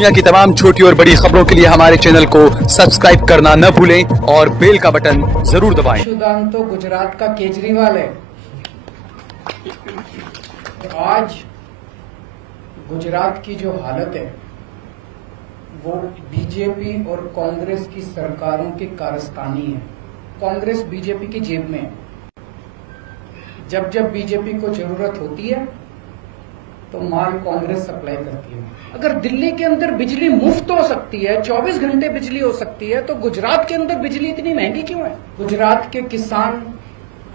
दुनिया की तमाम छोटी और बड़ी खबरों के लिए हमारे चैनल को सब्सक्राइब करना न भूलें और बेल का बटन जरूर दबाएं। यशुदान तो गुजरात का केजरीवाल है। आज गुजरात की जो हालत है वो बीजेपी और कांग्रेस की सरकारों की कारस्तानी है। कांग्रेस बीजेपी की जेब में है। जब जब बीजेपी को जरूरत होती है तो माल कांग्रेस सप्लाई करती है। अगर दिल्ली के अंदर बिजली मुफ्त हो सकती है, 24 घंटे बिजली हो सकती है, तो गुजरात के अंदर बिजली इतनी महंगी क्यों है? गुजरात के किसान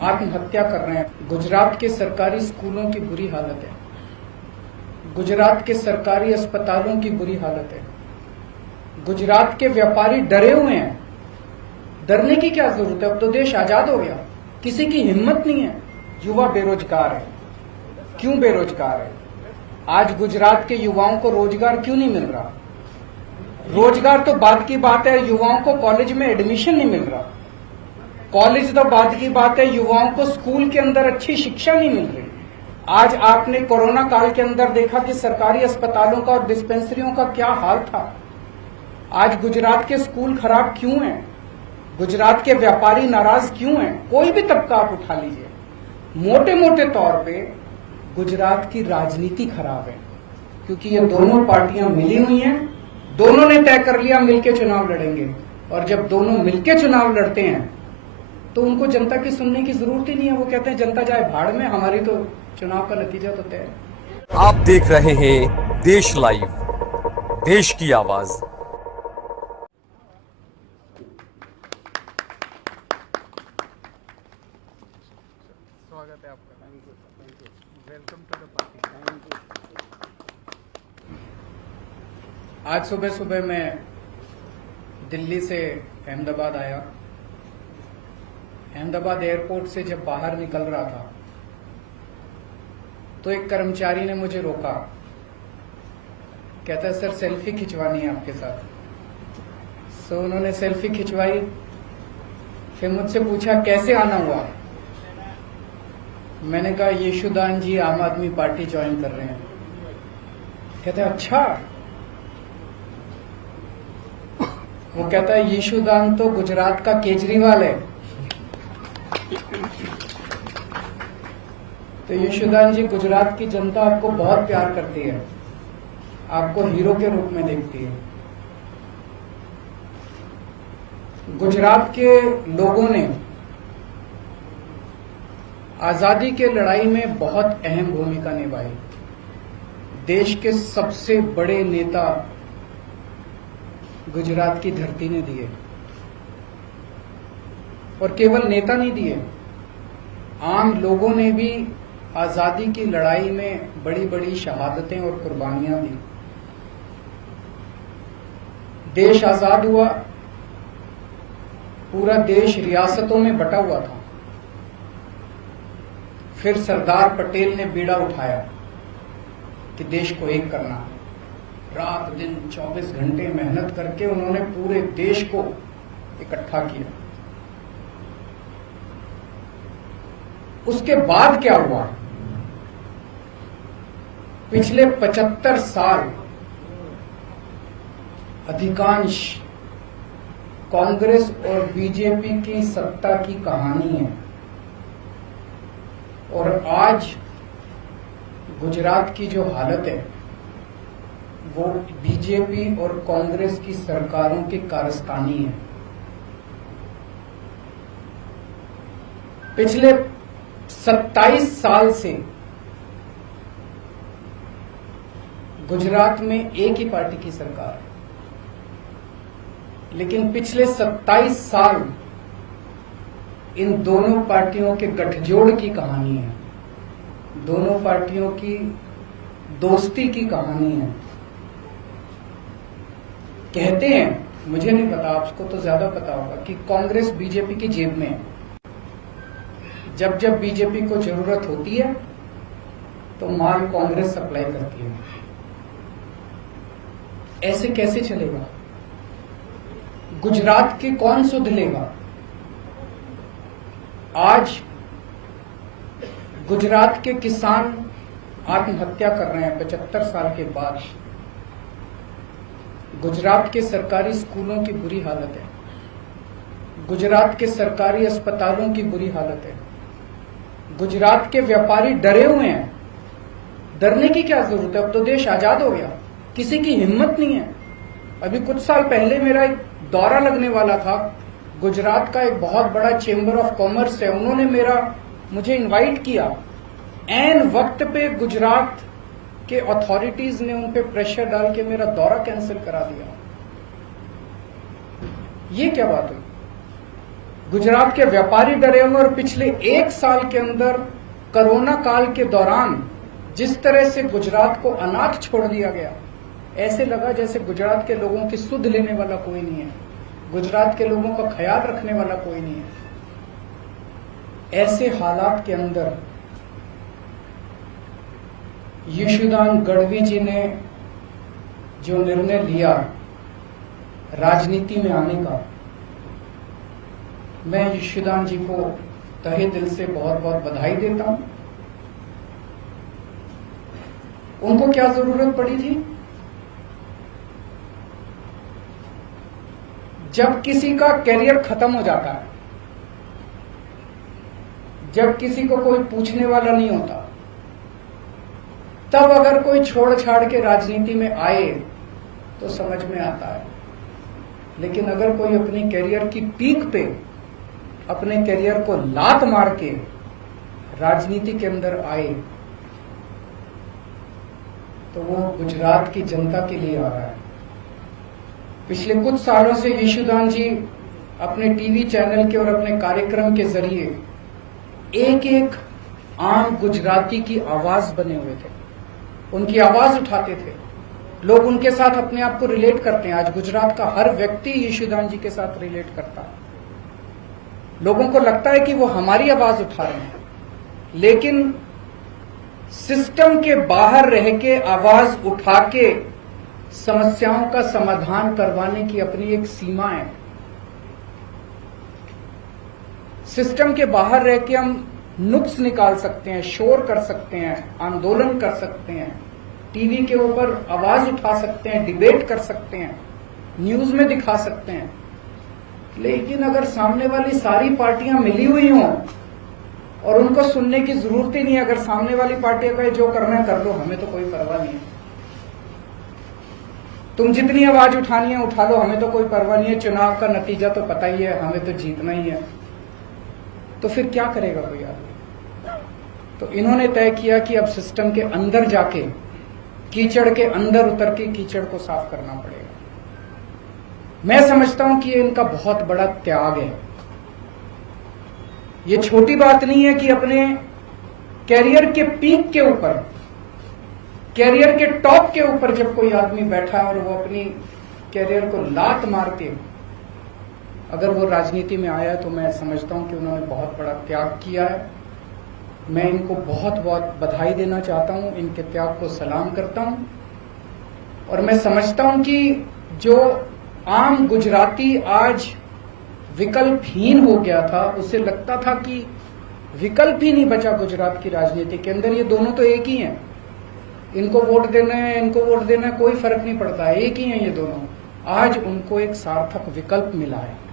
आत्महत्या कर रहे हैं। गुजरात के सरकारी स्कूलों की बुरी हालत है। गुजरात के सरकारी अस्पतालों की बुरी हालत है। गुजरात के व्यापारी डरे हुए हैं। डरने की क्या जरूरत है? अब तो देश आजाद हो गया। किसी की हिम्मत नहीं है। युवा बेरोजगार है। क्यों बेरोजगार है? आज गुजरात के युवाओं को रोजगार क्यों नहीं मिल रहा? रोजगार तो बात की बात है, युवाओं को कॉलेज में एडमिशन नहीं मिल रहा। कॉलेज तो बात की बात है, युवाओं को स्कूल के अंदर अच्छी शिक्षा नहीं मिल रही। आज आपने कोरोना काल के अंदर देखा कि सरकारी अस्पतालों का और डिस्पेंसरियों का क्या हाल था। आज गुजरात के स्कूल खराब क्यों हैं? गुजरात के व्यापारी नाराज क्यों हैं? कोई भी तबका आप उठा लीजिए, मोटे मोटे तौर पे गुजरात की राजनीति खराब है, क्योंकि ये दोनों पार्टियां मिली हुई हैं। दोनों ने तय कर लिया मिलके चुनाव लड़ेंगे, और जब दोनों मिलके चुनाव लड़ते हैं तो उनको जनता की सुनने की जरूरत ही नहीं है। वो कहते हैं जनता जाए भाड़ में, हमारी तो चुनाव का नतीजा तो तय है। आप देख रहे हैं देश लाइव, देश की आवाज। स्वागत है आपका। Thank you. Welcome to the party. आज सुबह सुबह मैं दिल्ली से अहमदाबाद आया। अहमदाबाद एयरपोर्ट से जब बाहर निकल रहा था तो एक कर्मचारी ने मुझे रोका। कहता है सर सेल्फी खिंचवानी है आपके साथ। सो उन्होंने सेल्फी खिंचवाई। फिर मुझसे पूछा कैसे आना हुआ। मैंने कहा यशुदान जी आम आदमी पार्टी ज्वाइन कर रहे हैं। कहते हैं अच्छा। वो कहता है यशुदान तो गुजरात का केजरीवाल है। तो यशुदान जी, गुजरात की जनता आपको बहुत प्यार करती है, आपको हीरो के रूप में देखती है। गुजरात के लोगों ने आजादी के लड़ाई में बहुत अहम भूमिका निभाई। देश के सबसे बड़े नेता गुजरात की धरती ने दिए, और केवल नेता नहीं दिए, आम लोगों ने भी आजादी की लड़ाई में बड़ी बड़ी शहादतें और कुर्बानियां दी। देश आजाद हुआ, पूरा देश रियासतों में बटा हुआ था। फिर सरदार पटेल ने बीड़ा उठाया कि देश को एक करना है। रात दिन 24 घंटे मेहनत करके उन्होंने पूरे देश को इकट्ठा किया। उसके बाद क्या हुआ? पिछले 75 साल अधिकांश कांग्रेस और बीजेपी की सत्ता की कहानी है, और आज गुजरात की जो हालत है वो बीजेपी और कांग्रेस की सरकारों की कारस्तानी है। पिछले 27 साल से गुजरात में एक ही पार्टी की सरकार है, लेकिन पिछले 27 साल इन दोनों पार्टियों के गठजोड़ की कहानी है, दोनों पार्टियों की दोस्ती की कहानी है। कहते हैं, मुझे नहीं पता, आपको तो ज्यादा पता होगा, कि कांग्रेस बीजेपी की जेब में है। जब जब बीजेपी को जरूरत होती है तो माल कांग्रेस सप्लाई करती है। ऐसे कैसे चलेगा? गुजरात के कौन सुध लेगा? आज गुजरात के किसान आत्महत्या कर रहे हैं 75 साल के बाद। गुजरात के सरकारी स्कूलों की बुरी हालत है, गुजरात के सरकारी अस्पतालों की बुरी हालत है, गुजरात के व्यापारी डरे हुए हैं। डरने की क्या जरूरत है, अब तो देश आजाद हो गया, किसी की हिम्मत नहीं है। अभी कुछ साल पहले मेरा एक दौरा लगने वाला था, गुजरात का एक बहुत बड़ा चेंबर ऑफ कॉमर्स है, उन्होंने मुझे इनवाइट किया। ऐन वक्त पे गुजरात के अथॉरिटीज ने उन पे प्रेशर डाल के मेरा दौरा कैंसिल करा दिया। ये क्या बात हुई? गुजरात के व्यापारी डरे हुए, और पिछले 1 साल के अंदर कोरोना काल के दौरान जिस तरह से गुजरात को अनाथ छोड़ दिया गया, ऐसे लगा जैसे गुजरात के लोगों की सुध लेने वाला कोई नहीं है, गुजरात के लोगों का ख्याल रखने वाला कोई नहीं है। ऐसे हालात के अंदर यशोदान गढ़वी जी ने जो निर्णय लिया राजनीति में आने का, मैं यशोदान जी को तहे दिल से बहुत बहुत बधाई देता हूं। उनको क्या जरूरत पड़ी थी? जब किसी का करियर खत्म हो जाता है, जब किसी को कोई पूछने वाला नहीं होता, तब अगर कोई छोड़ छाड़ के राजनीति में आए तो समझ में आता है। लेकिन अगर कोई अपनी करियर की पीक पे अपने करियर को लात मार के राजनीति के अंदर आए, तो वो गुजरात की जनता के लिए आ रहा है। पिछले कुछ सालों से यशोदान जी अपने टीवी चैनल के और अपने कार्यक्रम के जरिए एक एक आम गुजराती की आवाज बने हुए थे, उनकी आवाज उठाते थे। लोग उनके साथ अपने आप को रिलेट करते हैं। आज गुजरात का हर व्यक्ति यशोदान जी के साथ रिलेट करता है। लोगों को लगता है कि वो हमारी आवाज उठा रहे हैं, लेकिन सिस्टम के बाहर रह के आवाज उठा के समस्याओं का समाधान करवाने की अपनी एक सीमा है। सिस्टम के बाहर रह के हम नुक्स निकाल सकते हैं, शोर कर सकते हैं, आंदोलन कर सकते हैं, टीवी के ऊपर आवाज उठा सकते हैं, डिबेट कर सकते हैं, न्यूज में दिखा सकते हैं। लेकिन अगर सामने वाली सारी पार्टियां मिली हुई हों और उनको सुनने की जरूरत ही नहीं, अगर सामने वाली पार्टियां कहे जो करना है कर लो, हमें तो कोई परवाह नहीं है, तुम जितनी आवाज उठानी है उठा लो, हमें तो कोई परवाह नहीं है, चुनाव का नतीजा तो पता ही है, हमें तो जीतना ही है, तो फिर क्या करेगा कोई आदमी? तो इन्होंने तय किया कि अब सिस्टम के अंदर जाके, कीचड़ के अंदर उतर के कीचड़ को साफ करना पड़ेगा। मैं समझता हूं कि ये इनका बहुत बड़ा त्याग है। ये छोटी बात नहीं है कि अपने कैरियर के पीक के ऊपर, कैरियर के टॉप के ऊपर जब कोई आदमी बैठा है और वो अपनी कैरियर को लात मार के अगर वो राजनीति में आया है, तो मैं समझता हूं कि उन्होंने बहुत बड़ा त्याग किया है। मैं इनको बहुत बहुत बधाई देना चाहता हूं, इनके त्याग को सलाम करता हूं। और मैं समझता हूं कि जो आम गुजराती आज विकल्पहीन हो गया था, उसे लगता था कि विकल्प ही नहीं बचा गुजरात की राजनीति के अंदर, ये दोनों तो एक ही हैं, इनको वोट देना है, इनको वोट देना है, कोई फर्क नहीं पड़ता, एक ही हैं ये दोनों। आज उनको एक सार्थक विकल्प मिला है।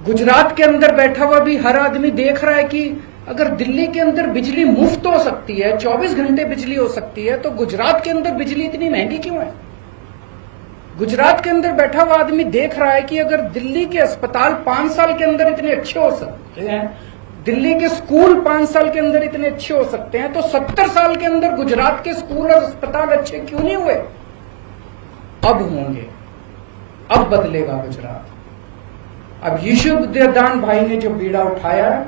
गुजरात के अंदर बैठा हुआ भी हर आदमी देख रहा है कि अगर दिल्ली के अंदर बिजली मुफ्त हो सकती है, 24 घंटे बिजली हो सकती है, तो गुजरात के अंदर बिजली इतनी महंगी क्यों है? गुजरात के अंदर बैठा हुआ आदमी देख रहा है कि अगर दिल्ली के अस्पताल 5 साल के अंदर इतने अच्छे हो सकते हैं, दिल्ली के स्कूल 5 साल के अंदर इतने अच्छे हो सकते हैं, तो 70 साल के अंदर गुजरात के स्कूल और अस्पताल अच्छे क्यों नहीं हुए? अब होंगे, अब बदलेगा गुजरात। अब यशोदान भाई ने जो बीड़ा उठाया,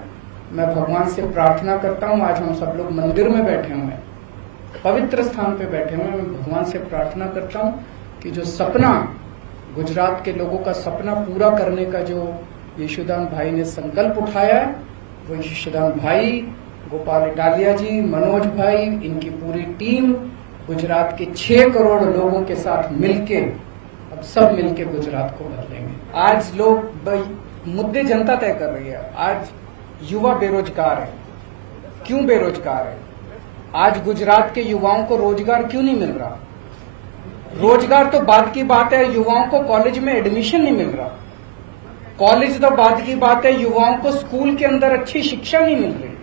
मैं भगवान से प्रार्थना करता हूं, आज हम सब लोग मंदिर में बैठे हुए हैं, पवित्र स्थान पे बैठे हुए हैं, मैं भगवान से प्रार्थना करता हूं कि जो सपना, गुजरात के लोगों का सपना पूरा करने का जो यशोदान भाई ने संकल्प उठाया है, वो यशोदान भाई, गोपाल इटालिया जी, मनोज भाई, इनकी पूरी टीम गुजरात के 6 करोड़ लोगों के साथ मिलके, अब सब मिलके गुजरात को बदलेंगे। आज लोग मुद्दे जनता तय कर रही है। आज युवा बेरोजगार है, क्यों बेरोजगार है? आज गुजरात के युवाओं को रोजगार क्यों नहीं मिल रहा? रोजगार तो बाद की बात है, युवाओं को कॉलेज में एडमिशन नहीं मिल रहा। कॉलेज तो बाद की बात है, युवाओं को स्कूल के अंदर अच्छी शिक्षा नहीं मिल रही।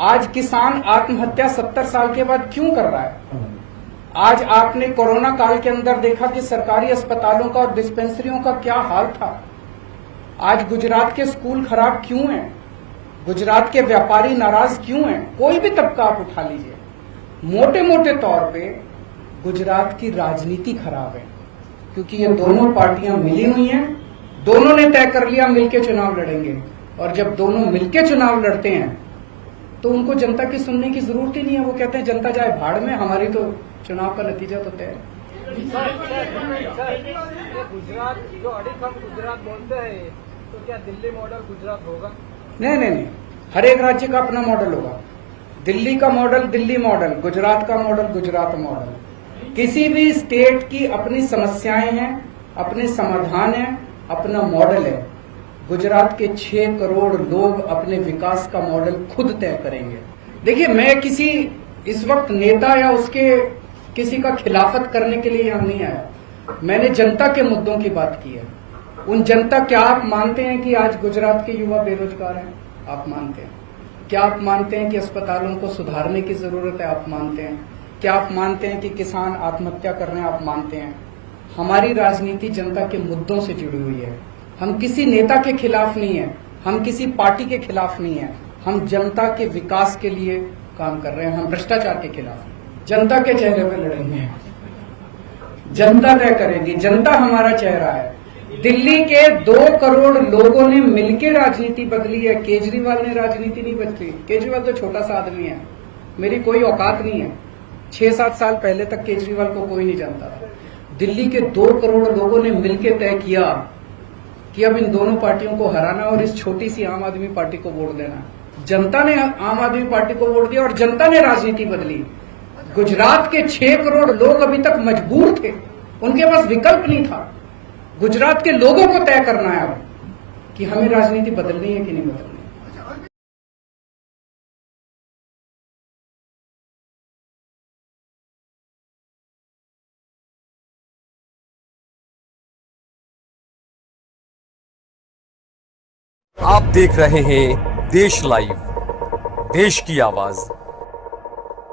आज किसान आत्महत्या 70 साल के बाद क्यों कर रहा है? आज आपने कोरोना काल के अंदर देखा कि सरकारी अस्पतालों का और डिस्पेंसरियों का क्या हाल था। आज गुजरात के स्कूल खराब क्यों हैं? गुजरात के व्यापारी नाराज क्यों हैं? कोई भी तबका आप उठा लीजिए, मोटे मोटे तौर पे गुजरात की राजनीति खराब है, क्योंकि ये दोनों पार्टियां मिली हुई हैं। दोनों ने तय कर लिया मिलके चुनाव लड़ेंगे, और जब दोनों मिलके चुनाव लड़ते हैं तो उनको जनता की सुनने की जरूरत ही नहीं है। वो कहते हैं जनता जाए भाड़ में, हमारी तो चुनाव का नतीजा तो तय है। गुजरात जो अड़िकम गुजरात बोलते हैं, तो क्या दिल्ली मॉडल गुजरात होगा? नहीं, हर एक राज्य का अपना मॉडल होगा। दिल्ली का मॉडल दिल्ली मॉडल, गुजरात का मॉडल गुजरात मॉडल। किसी भी स्टेट की अपनी समस्याएं हैं, अपने समाधान हैं, अपना मॉडल है। गुजरात के 6 करोड़ लोग अपने विकास का मॉडल खुद तय करेंगे। देखिए, मैं किसी इस वक्त नेता या उसके किसी का खिलाफत करने के लिए यहां नहीं आया। मैंने जनता के मुद्दों की बात की है। उन जनता, क्या आप मानते हैं कि आज गुजरात के युवा बेरोजगार हैं? आप मानते हैं? क्या आप मानते हैं कि अस्पतालों को सुधारने की जरूरत है? आप मानते हैं? क्या आप मानते हैं कि किसान आत्महत्या कर रहे हैं? आप मानते हैं? हमारी राजनीति जनता के मुद्दों से जुड़ी हुई है। हम किसी नेता के खिलाफ नहीं है, हम किसी पार्टी के खिलाफ नहीं है। हम जनता के विकास के लिए काम कर रहे हैं। हम भ्रष्टाचार के खिलाफ हैं। जनता के चेहरे पर लड़ेंगे, जनता तय करेगी। जनता हमारा चेहरा है। दिल्ली के 2 करोड़ लोगों ने मिलकर राजनीति बदली है। केजरीवाल ने राजनीति नहीं बदली। केजरीवाल तो छोटा सा आदमी है, मेरी कोई औकात नहीं है। 6-7 साल पहले तक केजरीवाल को कोई नहीं जानता था। दिल्ली के 2 करोड़ लोगों ने मिलकर तय किया कि अब इन दोनों पार्टियों को हराना और इस छोटी सी आम आदमी पार्टी को वोट देना। जनता ने आम आदमी पार्टी को वोट दिया और जनता ने राजनीति बदली। गुजरात के 6 करोड़ लोग अभी तक मजबूर थे, उनके पास विकल्प नहीं था। गुजरात के लोगों को तय करना है अब कि हमें राजनीति बदलनी है कि नहीं बदलनी। आप देख रहे हैं देश लाइव, देश की आवाज।